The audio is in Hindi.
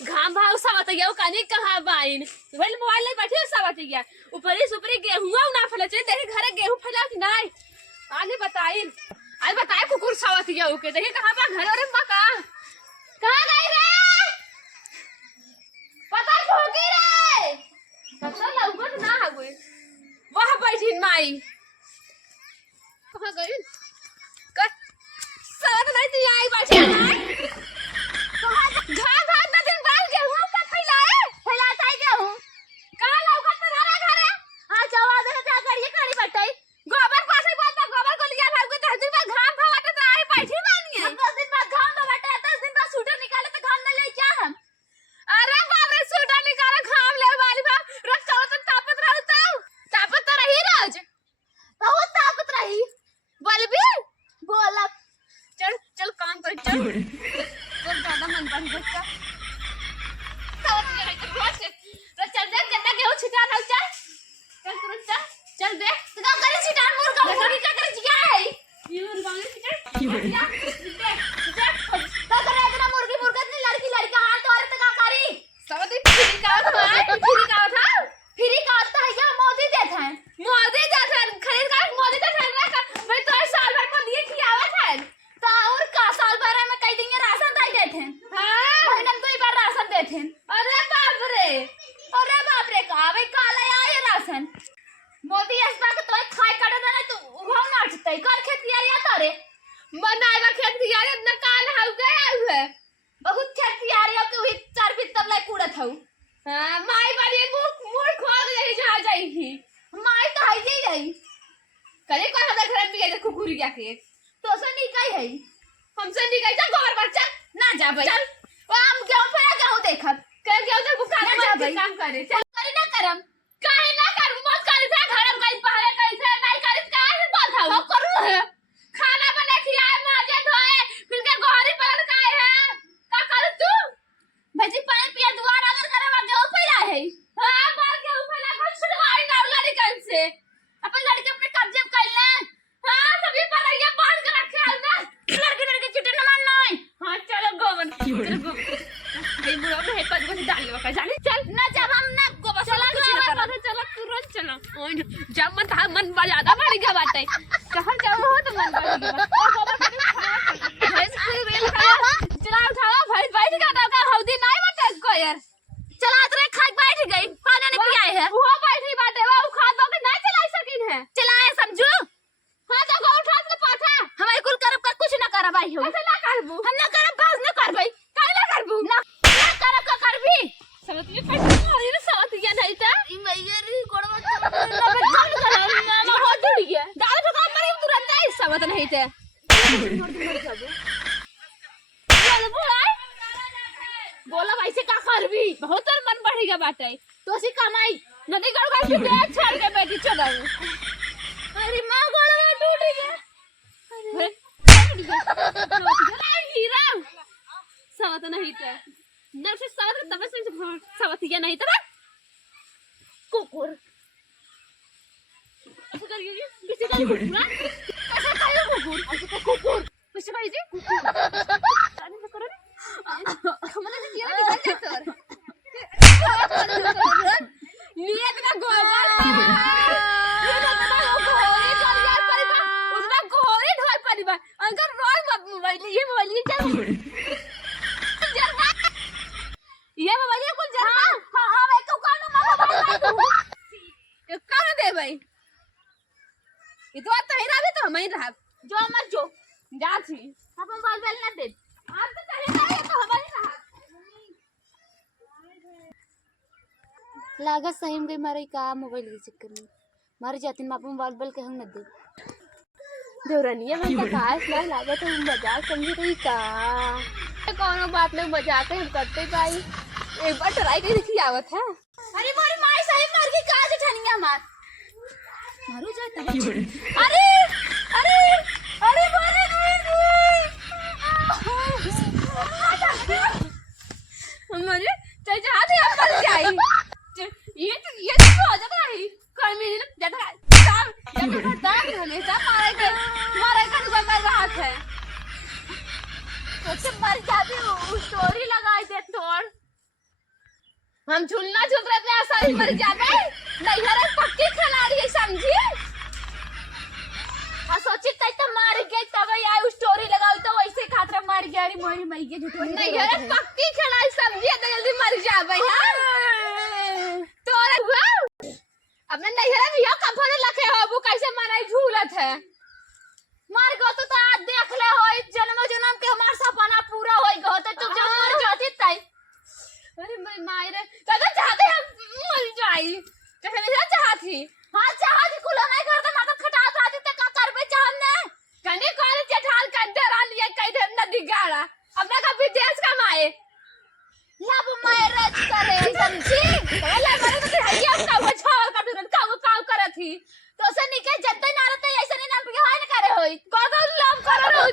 घाम भाव सवतिया कने कहां बाइन वेल मोबाइल ले बैठे सवतिया ऊपरी सुपरी गेहूं ना फले चले देखे घरे गेहूं फला कि नहीं आगे बताई आज बताए कुकुर सवतिया के देखे कहां बा घर रे मका कहां गई रे पता ठोकी रे सबसे लौकत ना हवे वहां बैठी माई कहां गई कर सवत नहीं थी आई बैठी नहीं कहां घाम भात ना दिन बाल गेहूं का फैलाए फैलाता है गेहूं कहां लौकत तुम्हारा घर है हां चवा दे जा करिए करी बटाई गोबर पासे बोलता गोबर को लिया भाग के 10 दिन बाद घाम भावाटे तो आई बैठी मानिए 10 दिन बाद घाम भावाटे 10 दिन बाद सूटर निकाले तो घाम न ले क्या हम अरे बाप रे सूटर निकाले घाम ले वाली बा रख चलो तो तापत रही रोज बहुत तापत रही बोलबी बोला चल चल काम कर चल बहुत ज्यादा मन बन गया तो चल दे जन्ना गेहूं छिटा ना चल चल तुरंत चल दे तो काम करे छिटा मुर्गा मुर्गी का करे क्या है ये मुर्गा ने छिटा दे तो करे इतना मुर्गी मुर्गा नहीं लड़की लड़का हां तो अरे तो का करी सब दिन फ्री का था फ्री का आता है या मोदी देता है खरीद का मोदी देता है भाई तो साल भर को लिए खिलावत है तो और का साल भर में कई दिन राशन दे देते हैं हां महीने में 2 बार राशन देते हैं अरे बाप रे का भाई काला आए राशन मोदी इस बार तो खाए काटे ना तो वो नाचते कर खेत तैयारी करे बनाएगा खेत तैयारी इतना काल हो गया है बहुत खेत तैयारी हो के 4 बित्तम लाई कूड़त हूं हां माई बारी मुड़ खोद जाई जा जाई ही माई तो है जी गई करे को हदा घर में गए कुकुरिया के तो से नहीं कही है हमसे नहीं कही जा गोबर बच्चा ना जा भाई चल हम क्यों फरा जाऊं देखत के क्यों तो बुखार जा भाई काम करे चल करी ना करम काहे ना कर मत करे था घर में पहले कैसे नहीं करे काहे बात है हम करू है खाना बना खिलाए माजे धोए फिर के गोरी पलट काहे है का कर तू भजी पानी पिया दुआर अगर करवा के ऊपर आ है हां मार के ऊपर लगा छुड़वाई ना लड़कन से अपन लड़के अपने कब्जे में कर ले हां सभी पर ये बांध के रखे है ना लड़के छुट्टी न मान नहीं हां चलो गोवन ये बुरा में है पर बस डाल लगा जाने चल ना जब हम ना गोबर चला पता चला तुरंत चला जब मन ज्यादा बढ़ गया बात है कहां जाओ हो तो मन बढ़ गया भैंस चला उठाओ भैंस बैठ गया का हौदी नहीं बटे को यार चला रे खाई बैठ गई पानी नहीं पियाए है वो बैठी बाटे वो खाद के नहीं चला सकिन है चलाए समझो हां तो गो उठा के पाथा हम कुल करब का कुछ ना करब आई हो ऐसे ना करबू हम ना करब बाज ना करबै काहे ना करबू ना करब का करबी समझ में पैसा अरे साथ या नहीं था ई मैयरी कोड़वा ना करब ना हो जुड़ गया दाल तो काम मारे तुरंत आई समझ नहीं थे बोला वैसे का करबी बहुत मन बढ़ेगा बाटे तो सी कमाई नदी गड़ गड़ के देख छोड़ के बेटी चला अरे मां गड़ टूट गया अरे टूट गया हीरा सवत नहीं थे नर से सवत तब से सवत या नहीं था कुकुर ऐसे करिए किसी का कुकुर ऐसा काहे कुकुर ऐसा कुकुर कुछ भाई जी ताने से करो हमने तो किया निकल जाता नियत का गोबर ये तो पता हो गोरे कर यार परिबा उसका गोरे ढोल परिबा अगर रोज मोबाइल ये कुछ जरा हां भाई तू कानो मोबाइल कर दे भाई ये तो आता है ना तो हम ही रहा जो मत जो जा छी हम मोबाइल ना दे आप तो चले जाए तो हमारी रहा लागा सही में गई मारे का मोबाइल के चक्कर में मारे जातिन मापा मोबाइल बल के हम न दे देवरानिया में तो खास ना लागा तो मजाक समझी रही का कोनो बात नहीं मजाक हम करते भाई एक बार ट्राई करके देखी आवत है अरे मोरी माई सही मार के का से ठनिया मार मारो जाता अरे अरे अरे मारे हमारे चल जा दे अब मर जाई ये तो हो जाता है कोई में ज्यादा दाग हमेशा मारे का दुकान पर बात है तो मर जाती स्टोरी लगाई दे तोड़ हम झूलना झूल रहे थे ऐसा ही मर जावे नहीं हरे पक्की खिलाड़ी है समझी आ सोची कई तो मार गई तब आई स्टोरी लगाई तो वैसे खातरा मार गया रे मोरी मई के झूठे नहीं हरे पक्की खिलाड़ी समझी तो जल्दी मर जावे हां तोरे हुआ अपने नहीं हरे भैया कफन लखे हो वो कैसे मराई झूलत है मार गो तो आज देख ले होई जन्म जन्म के हमार सपना पूरा होई गो तो चुपचाप मर जाती तई अरे मैं मायरे दादा चाहते हम मर जाई कैसे नहीं चाहती हां चाहती कुला नहीं करता माता खटा आती त का करबे चाहने कने कॉल चठाल का डरा लिया कई दिन नदी गाड़ा अपना का विदेश का माए लब मैरिज करे समझी पहले मारे तो हइया का वो छाव का तुरंत का करत थी तो से निके जत्ते ना रहते ऐसे नहीं ना बिहान करे होई कदम लव कर रहो